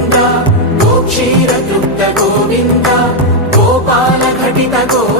Govinda గోక్షీర తృప్త Govinda Gopala ఘటిత Govinda.